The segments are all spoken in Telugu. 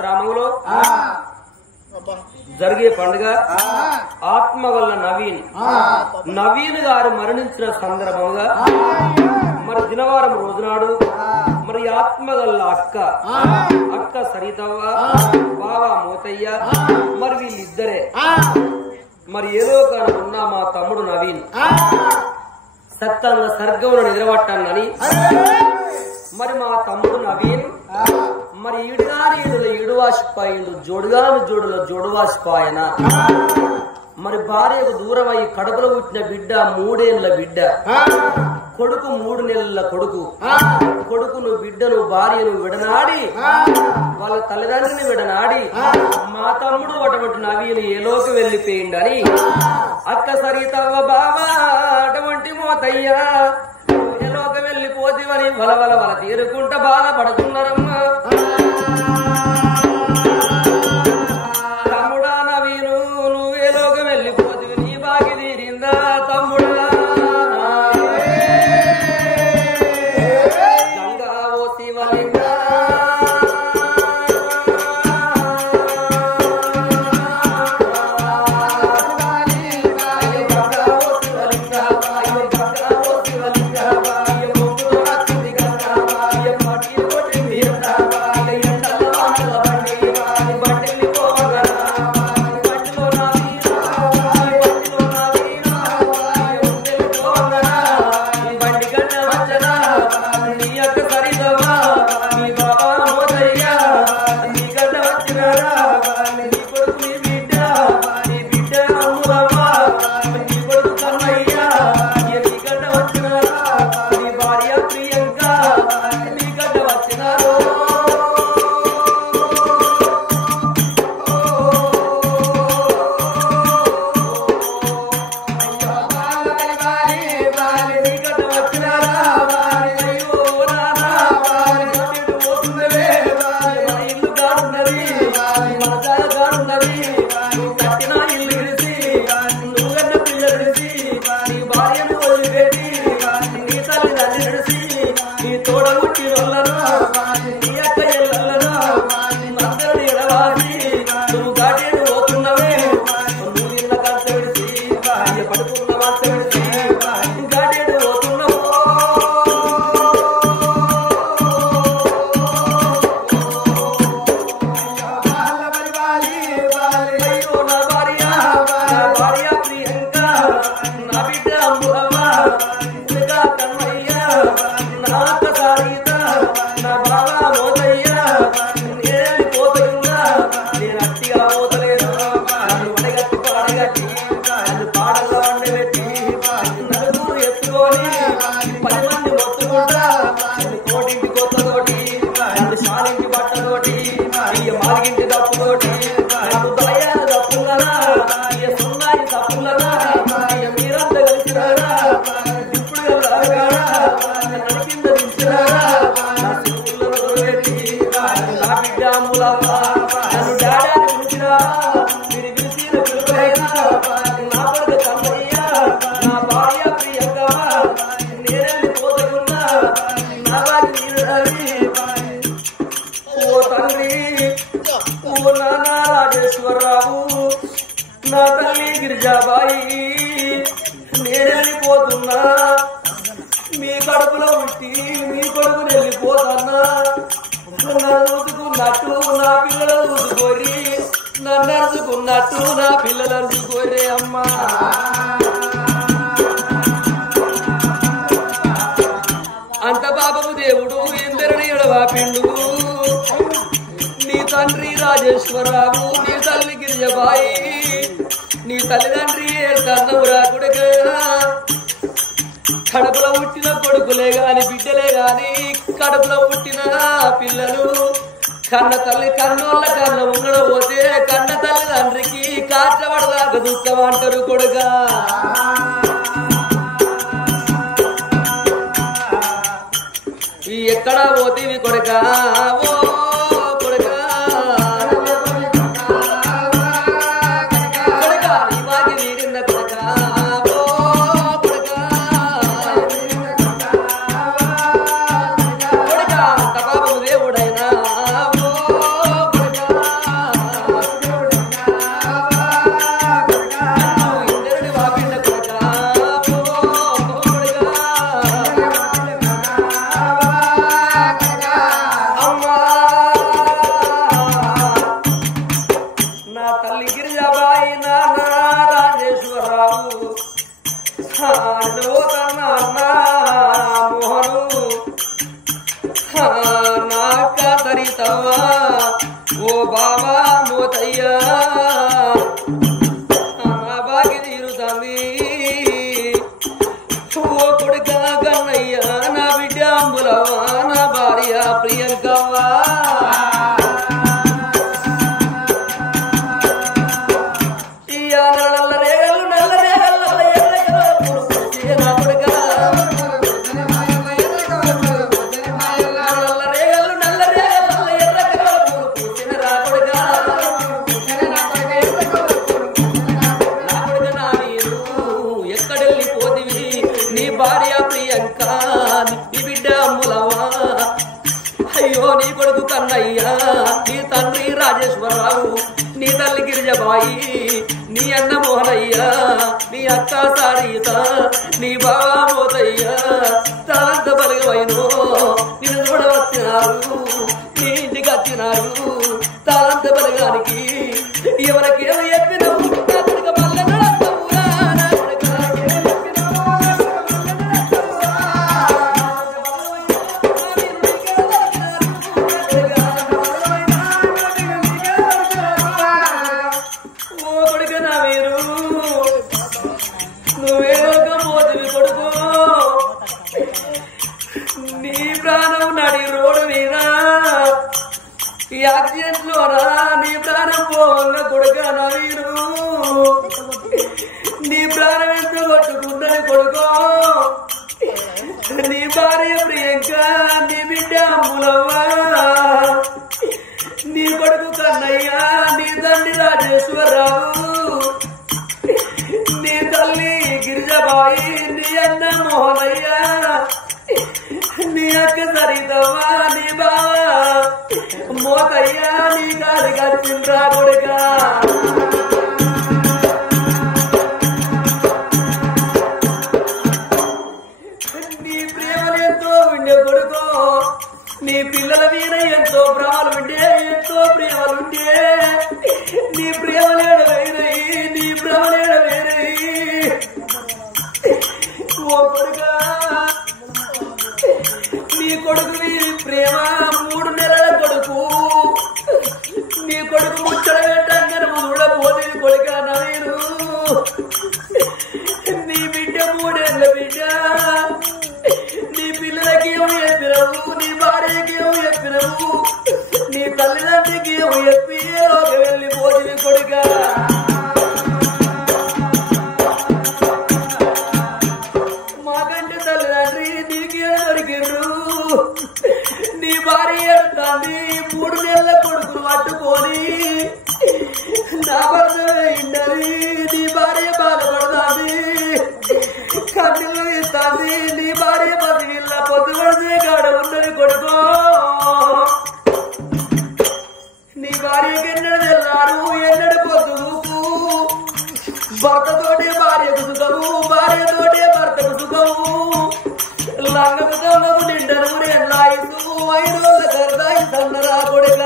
గ్రామంలో జరిగే పండుగ ఆత్మ వల్ల నవీన్ గారు మరణించిన సందర్భంగా మరి దినవారం రోజునాడు మరి ఆత్మ గల్ల అక్క సరితవ్వ బావ మోతయ్య మరి వీళ్ళిద్దరే మరి ఏదో కానీ ఉన్న మా తమ్ముడు నవీన్ సత్తంగా సర్గమును నిలబట్టానని మరి మా తమ్ముడు నవీన్ మరి ఈడువాసిపాయిండు జోడువాసిపాయన మరి భార్యకు దూరమై కడుపులో పుట్టిన బిడ్డ 3 ఏళ్ల బిడ్డ కొడుకు 3 నెలల కొడుకును బిడ్డను భార్యను విడనాడి వాళ్ళ తల్లిదండ్రుని విడనాడి మా తమ్ముడు అటువంటి నవీను ఏలోకి వెళ్లిపోయిండని అక్క సరితవ్వ బావా అటువంటి మోతయ్యా ఏలోకి వెళ్లిపోతేవని వల తీరుకుంటా బాధపడుతున్నారమ్మా. తమ్ముడా నవీను నువ్వేలోకి వెళ్లిపోతేవి నీ బాకి తీరిందా తమ్ముడా గంగా ఓ శివలింగా అంత పాపము దేవుడు ఎందరిని ఎడవాపిండు నీ తండ్రి రాజేశ్వరరావు నీ తల్లి గిరిజబాయి నీ తల్లిదండ్రి కన్నవురా కొడుక కడుపులో పుట్టిన కొడుకులే గాని బిడ్డలే గాని కడుపులో పుట్టిన పిల్లలు కన్న తల్లి కన్నోళ్ళ కన్న ఉండడం పోతే కన్న తల్లిదండ్రికి కాచబడదాక దుఃఖం అంటారు కొడుక. ఎక్కడ పోతీవి కొడుక ఓ కొడుక నీ బాకి తీరింద కొడుక ఓ కొడుక కొడుక అంత పాపము దేవుడైనా ఓ కొడుక సరితవ్వా ఓ బాబా మోతయ్యా నా బాగి తీరుతాంది ఓ కొడుకా కన్నయ్యా నా బిడ్డ అంబులవ్వా నా భార్య ప్రియంకవ్వా నీ కొడుకు కన్నయ్యా నీ తండ్రి రాజేశ్వరరావు నీ తల్లి గిరిజబాయి నీ అన్న మోహనయ్యా నీ అక్క సారీత నీ బావా మోతయ్యా తలంత బలగమైనో నిన్ను చూడవచ్చినారు నీ ఇంటికి వచ్చినారు తలంత బలగానికి ఎవరికేమో చెప్పినావు యాక్సిడెంట్ లోనా నీ ప్రాణం పోవాల కొడుక నవీను నీ ప్రాణం ఎంత కొట్టుకుందని కొడుకో నీ భార్య ప్రియంక నీ బిడ్డ అంబులవ్వా నీ కొడుకు కన్నయ్య నీ తండ్రి రాజేశ్వరరావు నీ తల్లి గిరిజబాయి నీ అన్న మోహనయ్య నీ అక్క సరితవ్వా నీ బావా మోతయ్యా నీ గాలి కచ్చిండ్రా కొడుకా నీ ప్రేమలు ఎంతో ఉండే కొడుకో నీ పిల్లల మీద ఎంతో భ్రమలు ఉండే ఎంతో ప్రేమలుండే నీ ప్రేమలేడ వేరయి నీ భ్రమలేడ వేరయి ఓ కొడుకా నీ కొడుకు వీరి ప్రేమ 3 నెలల కొడుకు నీ కొడుకు ముచ్చట పెట్టంగానే చూడబోతే కొడుక నవీను నీ బిడ్డ 3 ఏళ్ళ బిడ్డ నీ పిల్లలకి ఏమో చెప్పినవు నీ భార్యకి ఏమో చెప్పినవు నీ తల్లిదండ్రికి ఏమో చెప్పి ఒక వెళ్ళిపోతుంది కొడుక మాకంటే తల్లిదండ్రి నీకే దొరికిండ్రు నీ భార్య ఏడుతాంది 3 నెలల కొడుకును పట్టుకొని నా భర్త వేయిందని నీ భార్య బాధపడుతుంది కన్నులు ఇస్తుంది నీ భార్య బతికిల్ల పొద్దుపడితే కాడ ఉన్నది కొడుకో నీ భార్యకి ఎన్నడు తెల్లారు ఎన్నడు పొద్దుకు భర్తతోటే భార్యకు సుఖము భార్యతోటే భర్తకు సుఖము లంగకు నిండను రెండాయిసు 5 రోజుల కరదాయి సన్నరా కొడుక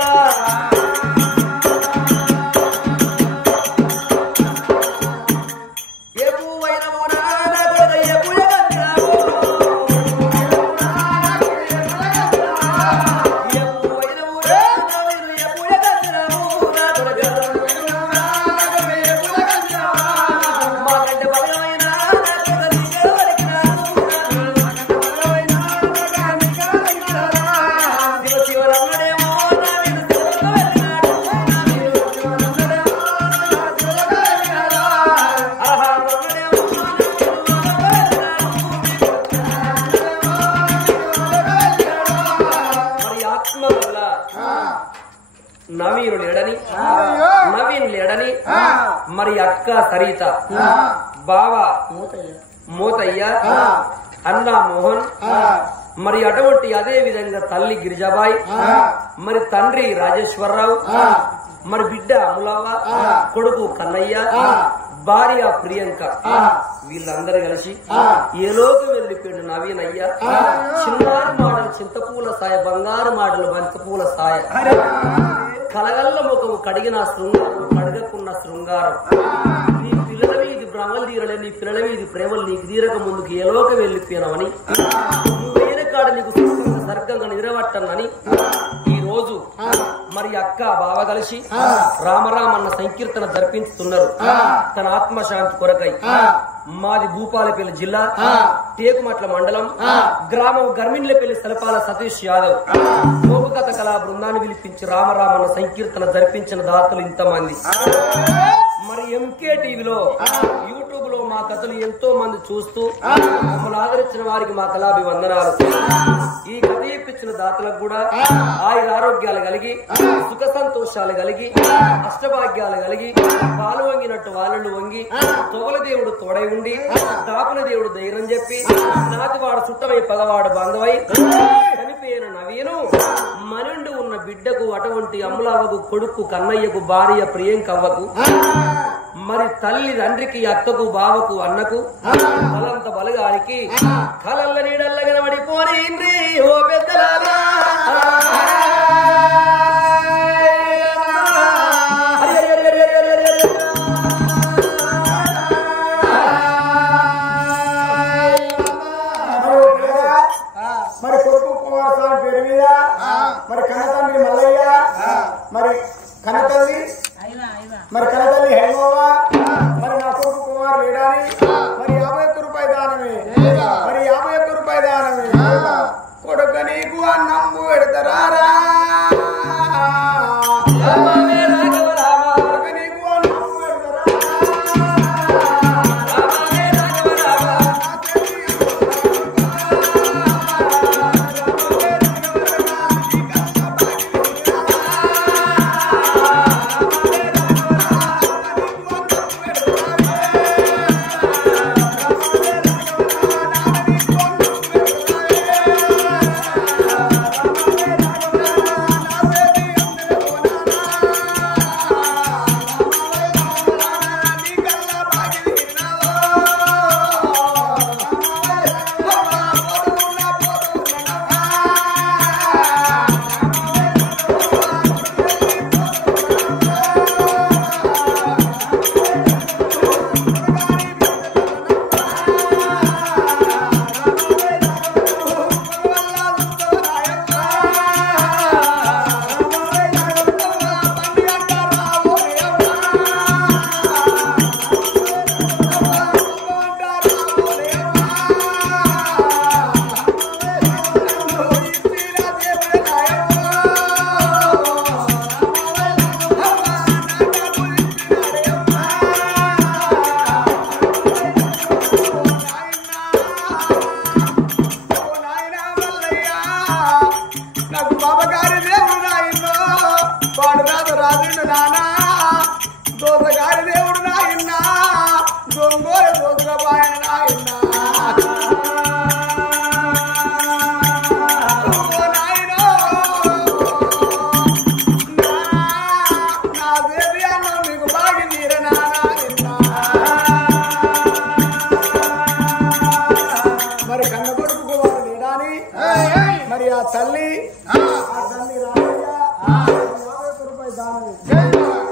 నవీన్ లేడని మరి అక్క సరిత బావా మోతయ్య అన్న మోహన్ మరి అటువంటి అదే విధంగా తల్లి గిరిజాబాయి మరి తండ్రి రాజేశ్వరరావు మరి బిడ్డ అమలవ్వ కొడుకు కన్నయ్య భార్య ప్రియాంక వీళ్ళందరూ కలిసి ఏలోకి వెళ్ళిపోయాడు నవీన్ అయ్య చిన్నారి మాటలు చింతపూల సాయ బంగారు మాటలు బంతిపూల సాయ కలగల్ల ముఖము కడిగిన శృంగారం కడగకున్న శృంగారం నీ పిల్లల మీద భ్రమలు తీరలే నీ పిల్లల మీద ప్రేమలు నీకు తీరక ముందుకు ఏలోకి వెళ్ళిపోయినావని నువ్వు వేరే కాడ నీకు సర్గంగా నిద్రపట్టనని ఈ రోజు మరి అక్క బావ కలిసి రామరామన్న సంకీర్తన జరిపిస్తున్నారు తన ఆత్మశాంతి కొరకై. మాది భూపాలపల్లి జిల్లా టేకుమట్ల మండలం గ్రామం గర్మిన్లపల్లి సలపాల సతీష్ యాదవ్ లోకకథ కళా బృందాన్ని పిలిపించి రామరామన్న సంకీర్తన జరిపించిన దాతలు ఇంతమంది. మరి ఎంకే టీవీలో యూట్యూబ్ లో మా కథలు ఎంతో మంది చూస్తూ మమ్మల్ని ఆదరించిన వారికి మా కళాభివందనాలు. ఈ కథ ఇప్పించిన దాతలకు కూడా ఆయుర ఆరోగ్యాలు కలిగి సుఖ సంతోషాలు కలిగి అష్టభాగ్యాలు కలిగి పాలు వంగినట్టు వాళ్ళు వంగి తొగల దేవుడు తోడై ఉండి దాపుల దేవుడు ధైర్యం చెప్పి నాతివాడు చుట్టమై పగవాడు బంధవై చనిపోయిన నవీను మనుండి ఉన్న బిడ్డకు అటువంటి అమ్ములవ్వకు కొడుకు కన్నయ్యకు భార్య ప్రియంకవ్వకు మరి తల్లి తండ్రికి అక్కకు బావకు అన్నకు బలంత బలగానికి కలల్ల నీడల్ల కనబడిపోని ఓ పెద్దలారా మరి కొడుకు కుమారస్వామి పేరు మీద మరి కన్నతండ్రి మల్లయ్య మరి కన్నతల్లి కన్నతల్లి హైమవ్వ మరి నా కొడుకు కుమారు లేడాని మరి 51 రూపాయలు దానమే మరి 51 రూపాయలు దానమే కొడుకు నీకు అన్నంబు పెడతారా మరి ఆ తల్లి రామయ్య 51 రూపాయలు దానం